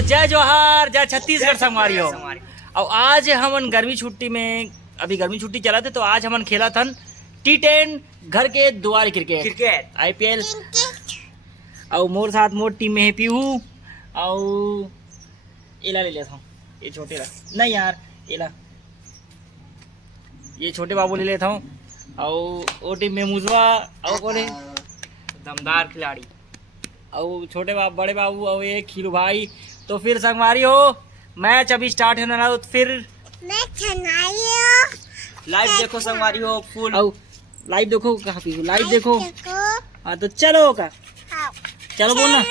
जय जोहार, जय छत्तीसगढ़ संगवारियों। और आज हमन गर्मी छुट्टी में, अभी गर्मी छुट्टी चला थे तो आज हमन खेला थन T10 घर के दुआर क्रिकेट IPL। और मोर साथ मोर टीम में है पीहू और एला ले लेता हूँ, ये छोटे ला नहीं यार, एला ये छोटे बाबू ले लेता हूँ। और वो टीम में मुजवा और कौन है दमदार खिलाड़ी और छोटे बाबू बड़े बाबू और ये खीलू भाई। तो फिर संगवारी हो मैच अभी स्टार्ट होने वाला, तो फिर लाइव देखो संगवारी हो फुल। और लाइव देखो कहाँ पे लाइव देखो। हाँ तो चलो का चलो बोलना,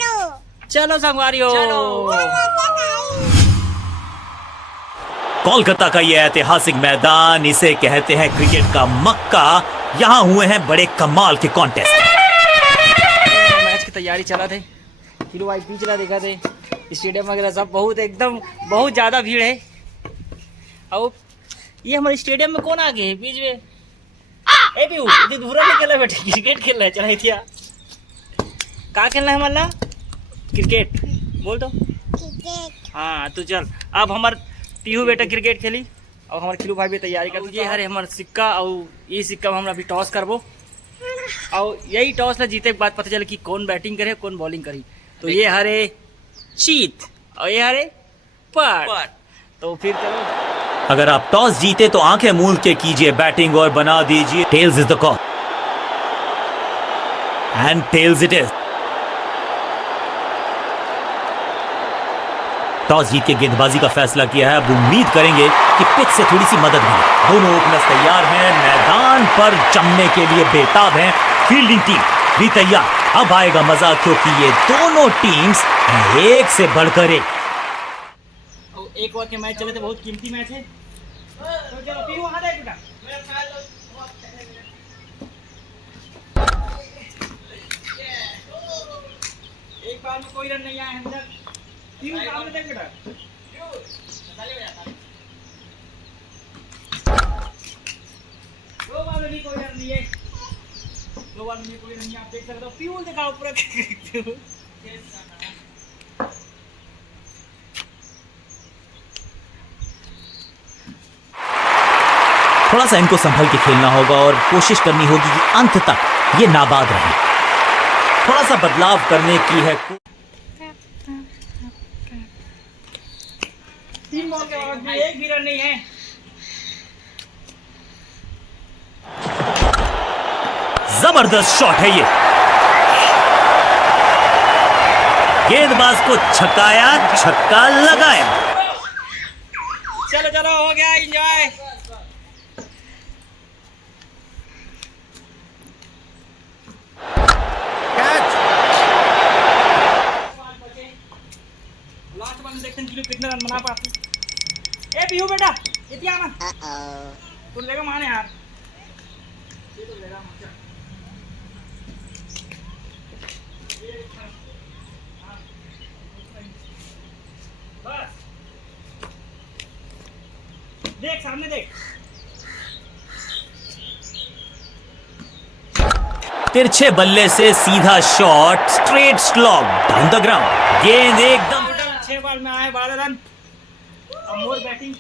चलो संगवारी हो। कोलकाता का ये ऐतिहासिक मैदान, इसे कहते हैं क्रिकेट का मक्का। यहाँ हुए हैं बड़े कमाल के कॉन्टेस्ट। मैच की तैयारी चला थे, खीलू भाई पिच ला देखा थे, स्टेडियम वगैरह सब बहुत एकदम बहुत ज्यादा भीड़ है। और ये हमारे स्टेडियम में कौन आ गए है बीच में? ए पीहू इतनी दूर नहीं खेला बेटे, क्रिकेट खेल रहा है। चला थिया कहाँ खेलना है हमारा? क्रिकेट बोल दो। हाँ तो चल अब हमार पीहू बेटा क्रिकेट खेली और हमारे खीलू भाई भी तैयारी कर। ये हरे हमारा सिक्का और ये सिक्का हम अभी टॉस करबो और यही टॉस ला जीते के बाद पता चले कि कौन बैटिंग करे कौन बॉलिंग करी। तो ये हरे चीत और ये हरे पट। तो फिर चलो अगर आप टॉस जीते तो आंखें मूंद के कीजिए बैटिंग और बना दीजिए tails is the call and tails it is. Toss जीत के गेंदबाजी का फैसला किया है। अब उम्मीद करेंगे कि पिच से थोड़ी सी मदद मिले। दोनों ओपनर्स तैयार हैं, मैदान पर जमने के लिए बेताब हैं। फील्डिंग टीम भी तैयार। अब आएगा मजा क्योंकि ये दोनों टीम्स एक से बढ़कर एक। एक ओवर के मैच चले थे, बहुत कीमती मैच है। तो चलो पीहू वहां देख बेटा, एक बार में कोई रन नहीं आया हम तक। पीहू सामने देख बेटा, दो बार में भी कोई रन नहीं है, दो बार में भी कोई रन नहीं। आप देख सकते हो पीहू दिखाओ ऊपर। थोड़ा सा इनको संभल के खेलना होगा और कोशिश करनी होगी कि अंत तक ये नाबाद रहे। थोड़ा सा बदलाव करने की है। 3 बॉल के बाद भी एक भी रन नहीं है। जबरदस्त शॉट है ये, गेंदबाज को छकाया, छक्का लगाया। चलो चलो हो गया एंजॉय। लास्ट बॉल में देखते हैं कितने रन बना पाती। ए पीहू बेटा इतना आना, तू लेगा माने यार, ये तो लेगा मचा। बस देख सामने देख। तिरछे बल्ले से सीधा shot, straight slog down the ground. गेंद एकदम 6 बॉल में आए 12 रन। अब मोर बैटिंग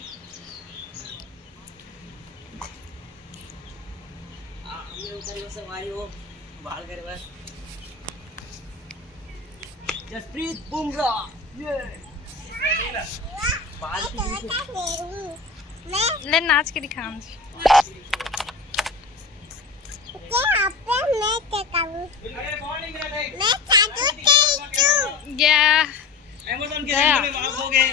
जसप्रीत बुमराह ले नाच के दिखा मुझे। अमेज़न के जंगल में भाग हो गए।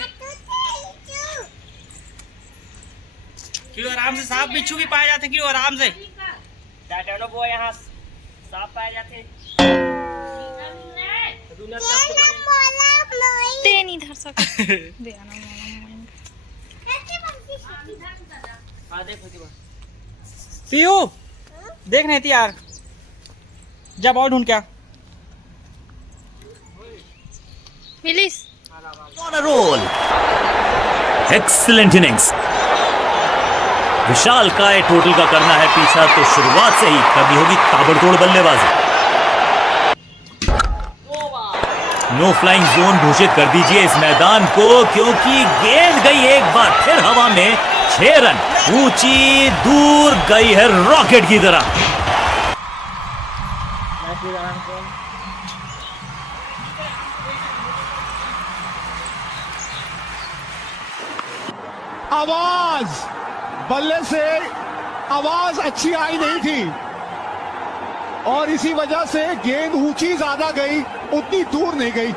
क्यों आराम से सांप बिच्छू भी पाए जाते, क्यों आराम से टाइटैनो वो यहाँ सांप पाए जाते। ते नहीं धर सकते। दे आना हाँ देख पीहू देख नहीं थी यार, जब और ढूंढ क्या मिलिस on a roll. Excellent innings. विशाल काय टोटल का करना है पीछा, तो शुरुआत से ही करनी होगी ताबड़तोड़ बल्लेबाजी। नो फ्लाइंग जोन घोषित कर दीजिए इस मैदान को, क्योंकि गेंद गई एक बार फिर हवा में 6 रन ऊंची, दूर गई है रॉकेट की तरह। आवाज बल्ले से आवाज अच्छी आई नहीं थी और इसी वजह से गेंद ऊंची ज्यादा गई, उतनी दूर नहीं गई।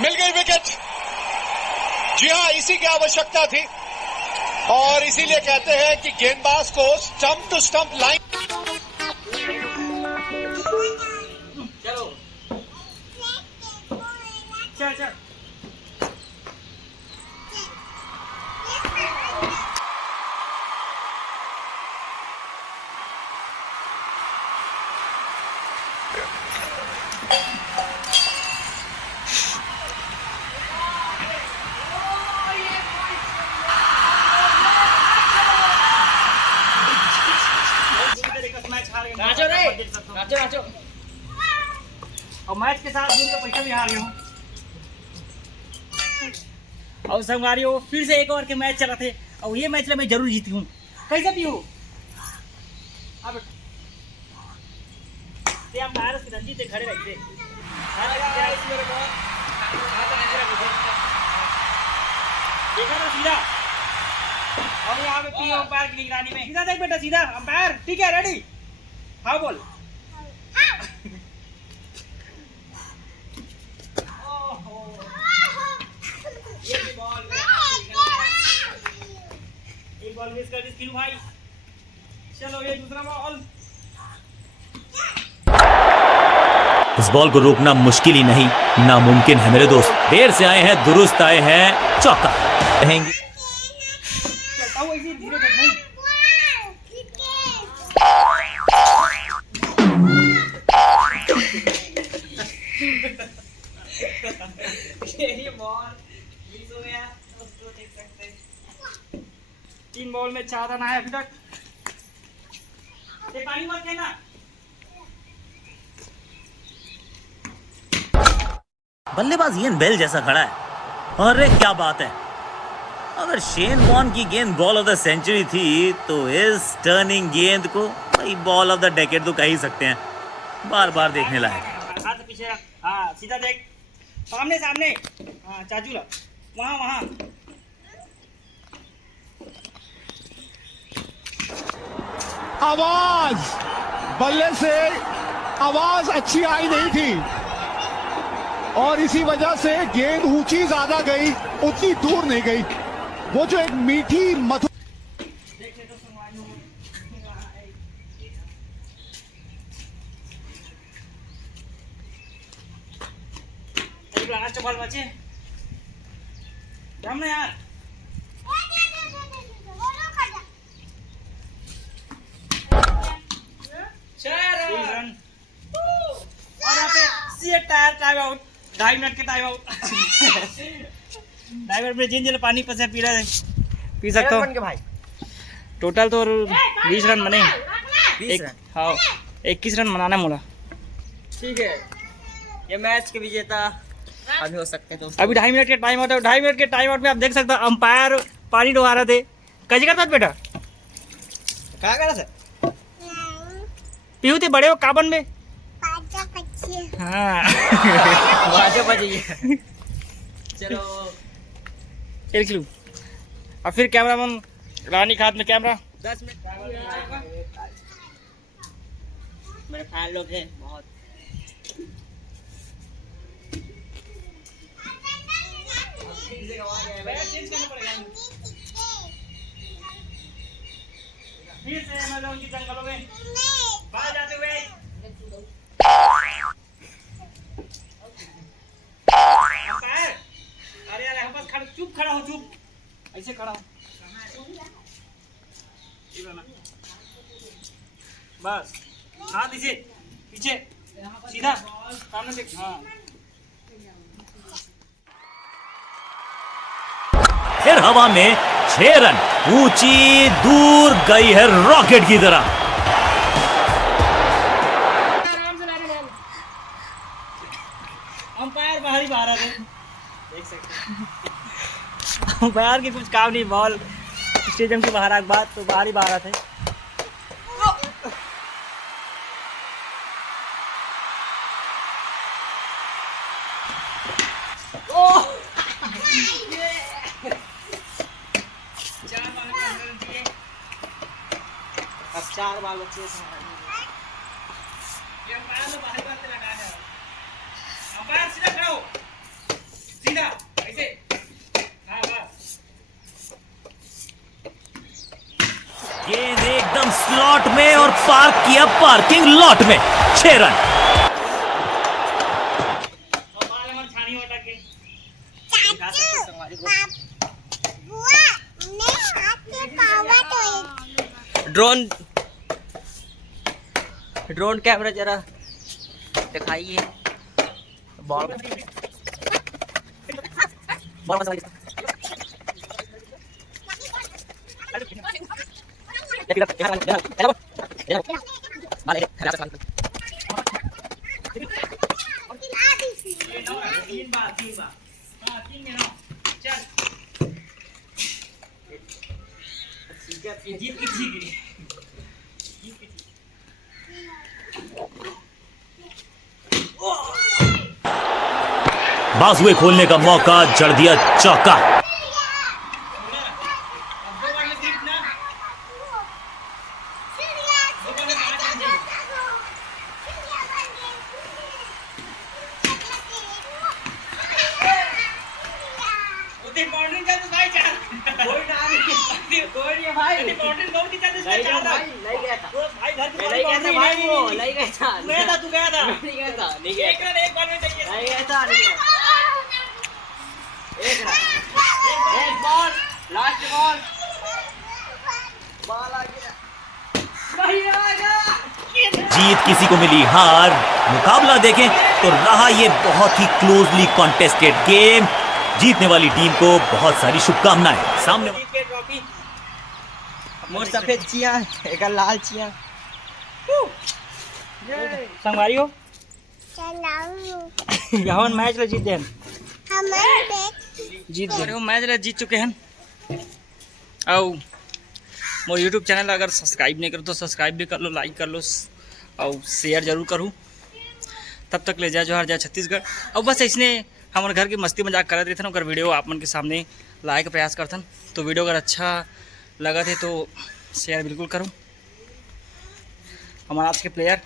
मिल गई विकेट। जी हाँ, इसी की आवश्यकता थी और इसीलिए कहते हैं कि गेंदबाज को स्टंप टू स्टंप लाइन। चलो चल चल। नाचो रे, नाचो नाचो। और मैच के साथ उनका पैसा भी हार गया हूँ। और संगवारियों, फिर से एक ओवर के मैच चला थे और ये मैच मैं जरूर जीती हूँ। कैसे भी हो अब ते हम भारत की धरती से खड़े रहते देखा ना सीधा। और यहाँ पे पी अंपायर की निगरानी में सीधा देख बेटा, सीधा अंपायर। ठीक है, रेडी? हाँ बोल। एक बॉल मिस कर दी स्किल भाई। चलो ये दूसरा बॉल। इस बॉल को रोकना मुश्किल ही नहीं, नामुमकिन है मेरे दोस्त। देर से आए हैं, दुरुस्त आए हैं, चौका रहेंगे। चलता हूँ ऐसे धीरे धीरे। ये बॉल मिस हो गया, उसको देख सकते हैं। 3 बॉल में 4 रन आए अभी तक। ये पानी मत कहना। बल्लेबाज इयन बेल जैसा खड़ा है। अरे क्या बात है, अगर शेन वॉर्न की गेंद बॉल ऑफ द सेंचुरी थी तो इस टर्निंग गेंद को भाई बॉल ऑफ द डेकेड तो कह ही सकते हैं। बार बार देखने लायक। हाथ पीछे रख। हाँ सीधा देख, सामने सामने। हाँ चाचू ला वहाँ वहाँ। आवाज बल्ले से आवाज अच्छी आई नहीं थी और इसी वजह से गेंद ऊंची ज्यादा गई, उतनी दूर नहीं गई। वो जो एक मीठी मधुर बॉल बचे ना यार। रन और यहाँ पे सी टाइम आउट। 2.5 मिनट के टाइम आउट। 2.5 मिनट में जिन जिन पानी पसे पी रहे पी सकता हूँ भाई। टोटल तो 20 रन बने। 20 रन? हाँ 21 रन बनाना मोड़ा। ठीक है, ये मैच के विजेता अभी हो सकते हैं दोस्तों। अभी 2.5 मिनट के टाइम आउट है। 2.5 मिनट के टाइम आउट में आप देख सकते हो अंपायर पानी डुबा रहे थे। कैसे करता बेटा? क्या कर रहा था? पीहू थे बड़े हो काबन में। हाँ चलो एक किलो। और फिर कैमरामैन रानी खाद में कैमरा 10 मिनट मेरे फैन लोग हैं बहुत। फिर से अमेज़न की जंगलों में बाहर जाते हुए अरे अरे हम बस चुप खड़ा हो, चुप ऐसे खड़ा हो बस। हाथ इसे पीछे सीधा सामने देख। हाँ फिर हवा में 6 रन, ऊंची दूर गई है रॉकेट की तरह। अंपायर बाहर ही बाहर आ गए, देख सकते हैं। अंपायर की कुछ काम नहीं, बॉल स्टेडियम के बाहर आ के बाद तो बाहर ही बाहर आते। अब 4 बाल बच्चे अंपायर सीधा खड़ा हो, सीधा ऐसे। हाँ बस। गेंद एकदम स्लॉट में और पार्क किया पार्किंग लॉट में। 6 रन। और बाल हमारे छानी में अटक गए। ड्रोन कैमरा जरा दिखाइए। बॉल तीन बार हाँ 3 में 9 चल। जीत किसी की बाजुए खोलने का मौका, जड़ दिया चौका। जीत किसी को मिली हार। मुकाबला देखें तो रहा ये बहुत ही क्लोजली कॉन्टेस्टेड गेम। जीतने वाली टीम को बहुत सारी शुभकामनाएं। सामने मोर सफेद चिया, एक लाल चिया। संगवारी हो यहाँ मैच ले जीत हैं, जीत गए मैच ले जीत चुके हैं। और मोर यूट्यूब चैनल अगर सब्सक्राइब नहीं करो तो सब्सक्राइब भी कर लो, लाइक कर लो और शेयर जरूर करूँ। तब तक ले जाए जोहार जय छत्तीसगढ़। और बस इसने हमारे घर की मस्ती मजाक करते रहे थे ना, अगर वीडियो आप मन के सामने लाए के प्रयास करथन तो वीडियो अगर अच्छा लगा थे तो शेयर बिल्कुल करूँ। हमारा आज के प्लेयर